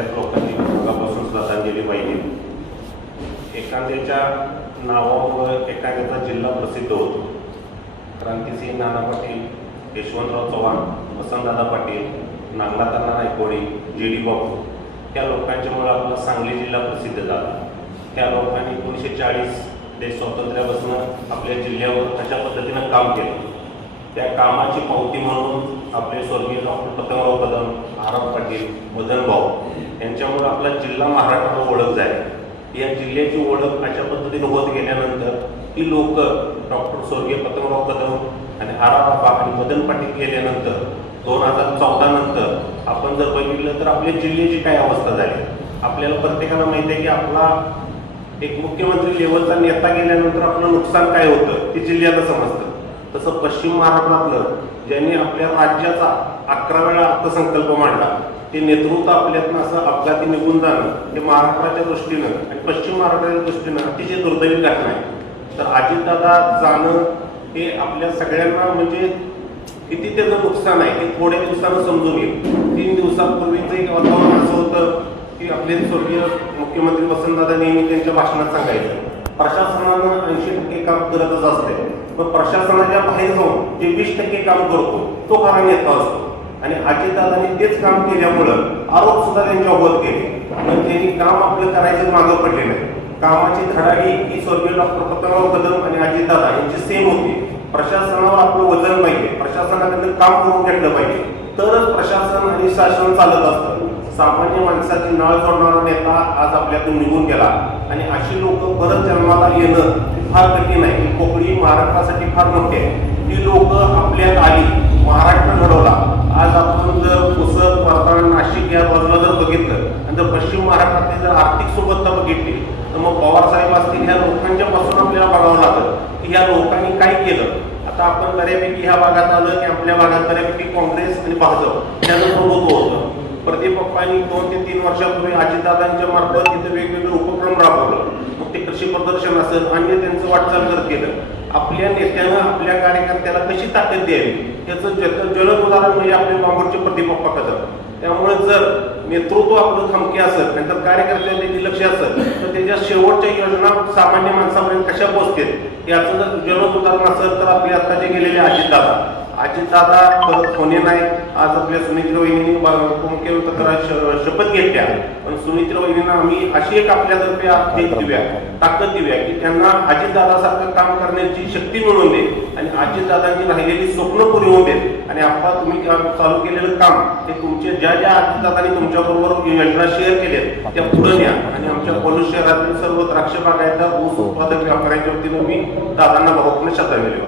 बऱ्याच लोकांनी मागापासून श्रद्धांजली वाहिली. एखाद्याच्या नावामुळे एखाद्याचा जिल्हा प्रसिद्ध होतो. क्रांतिसिंह नाना पाटील, यशवंतराव चव्हाण, वसंतदादा पाटील, नागनाथांना नायकवडी, जी.डी. बापू त्या लोकांच्यामुळे आपला सांगली जिल्हा प्रसिद्ध झाला. त्या लोकांनी 1940 देश स्वातंत्र्यापासून आपल्या जिल्ह्यावर कशा पद्धतीनं काम केलं, त्या कामाची पावती म्हणून आपले स्वर्गीय डॉक्टर पतंगराव कदम, आरब पाटील, मदन भाऊ यांच्यामुळे आपला जिल्हा महाराष्ट्राला ओळख झाली. या जिल्ह्याची ओळख अशा पद्धतीने होत गेल्यानंतर ती लोक डॉक्टर स्वर्गीय पतंगराव कदम आणि आराबाबा आणि मदन पाटील गेल्यानंतर 2014 नंतर आपण जर बघितलं तर आपल्या जिल्ह्याची काय अवस्था झाली. आपल्याला प्रत्येकाला माहिती आहे की आपला एक मुख्यमंत्री लेवलचा नेता गेल्यानंतर आपलं नुकसान काय होतं ते जिल्ह्याला समजतं. तसं पश्चिम महाराष्ट्रातलं ज्यांनी आपल्या राज्याचा 11 वेळा अर्थसंकल्प मांडला ते नेतृत्व आपल्यातनं असं अपघाती निघून जाणं हे महाराष्ट्राच्या दृष्टीनं आणि पश्चिम महाराष्ट्राच्या दृष्टीनं अतिशय दुर्दैवी घटना आहे. तर अजितदादा जाणं हे आपल्या सगळ्यांना म्हणजे किती त्याचं नुकसान आहे हे थोड्या दिवसानं समजून येईल. 3 दिवसांपूर्वीचं एक वातावरण असं होतं की आपले स्वर्गीय मुख्यमंत्री वसंतदादा नेहमी त्यांच्या भाषणात सांगायचं प्रशासनानं 80% काम करतच असते, पण प्रशासनाच्या बाहेर जाऊन जे 20% काम करतो तो खरा नेता असतो. आणि अजितदादांनी तेच काम केल्यामुळं आरोप सुद्धा त्यांच्यावर होत गेले. पण त्यांनी काम आपलं करायचं मागं पडले नाही. कामाची धडाडी ही स्वर्गीय डॉक्टर पतंगराव कदम आणि अजितदादा यांची सेम होती. प्रशासनावर आपलं वजन पाहिजे, प्रशासनाकडनं काम करून घेतलं पाहिजे, तरच प्रशासन आणि शासन चालत असतं. सामान्य माणसाची नाळ जोडणारा नेता आज आपल्यातून निघून गेला आणि अशी लोक परत जन्माला येणं फार कठीण आहे. ही पोकळी महाराष्ट्रासाठी फार मोठी आहे. ती लोक आपल्यात आली, महाराष्ट्र घडवला. आज आपण जर पुसद, वर्धा, नाशिक या बाजूला जर बघितलं आणि जर पश्चिम महाराष्ट्रातली जर आर्थिक सुबत्ता बघितली तर मग पवार साहेब असतील ह्या लोकांच्या पासून आपल्याला बघावं लागतं की ह्या लोकांनी काय केलं. आता आपण बऱ्यापैकी ह्या भागात आलं की आपल्या भागात बऱ्यापैकी काँग्रेस आणि भाजप त्याचं प्रभुत्व होतं. प्रदीप पप्पांनी 2 ते 3 वर्षापूर्वी अजितदादांच्या मार्फत तिथे वेगवेगळे उपक्रम राबवलं. मग ते कृषी प्रदर्शन असेल अन्य त्यांचं वाटचाल करत गेलं. आपल्या नेत्यानं आपल्या कार्यकर्त्याला कशी ताकद द्यावी याचं जलद उदाहरण म्हणजे आपले बांबूरचे प्रदीप पप्पा कदम. त्यामुळे जर नेतृत्व आपलं खमके असेल नंतर कार्यकर्त्यांचे लक्ष असेल तर त्याच्या शेवटच्या योजना सामान्य माणसापर्यंत कशा पोहोचतील याचं जर जलद उदाहरण असेल तर आपले आत्ताचे गेलेले अजितदादा परत होणे नाही. आज आपल्या सुनीत्रा वहिनींनी उपमुख्यमंत्री शपथ घेतल्या, पण सुनीत्रा वहिनींना आम्ही अशी एक आपल्यातर्फे ताकद देऊया की त्यांना अजितदादासारखं काम करण्याची शक्ती मिळवून दे आणि अजितदादांची राहिलेली स्वप्न पुरी होऊ देत. आणि आता तुम्ही चालू केलेलं काम हे तुमचे ज्या ज्या अजितदादांनी तुमच्याबरोबर योजना शेअर केल्या त्या पुढे न्या. आणि आमच्या पलूस शहरातील सर्व द्राक्ष बागायतदार ऊस उत्पादक व्यापाऱ्यांच्या वतीनं मी दादांना भावपूर्ण श्रद्धांजली